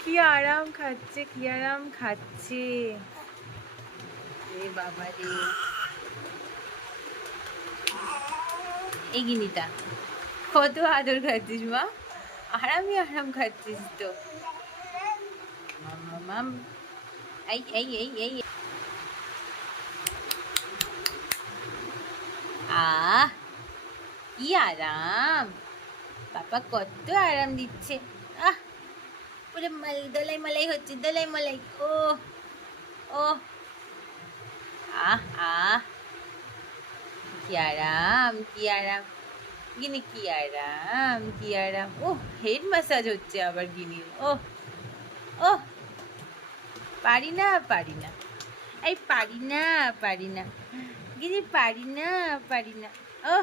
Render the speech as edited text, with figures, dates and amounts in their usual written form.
কি আরাম খাচ্ছে, কি আরাম খাচ্ছে রে বাবা রে। এই গিনিটা কত আদর খাচ্ছিস মা, আরামই আরাম খাচ্ছিস তো। মাম, এই এই এই এই আহ কি আরাম, পাপা কত আরাম দিচ্ছে। আহ পুরো দোলাই মালাই হচ্ছে, দোলাই মালাই। ও ও আহ আহ কি আরাম, কি আরাম গিনি, কি আরাম, কি আরাম। ও হেড ম্যাসাজ হচ্ছে আবার গিনির। ও ও পারি না, পারি না, এই পারি না, পারি না গিনি, পারি না, পারি না। ও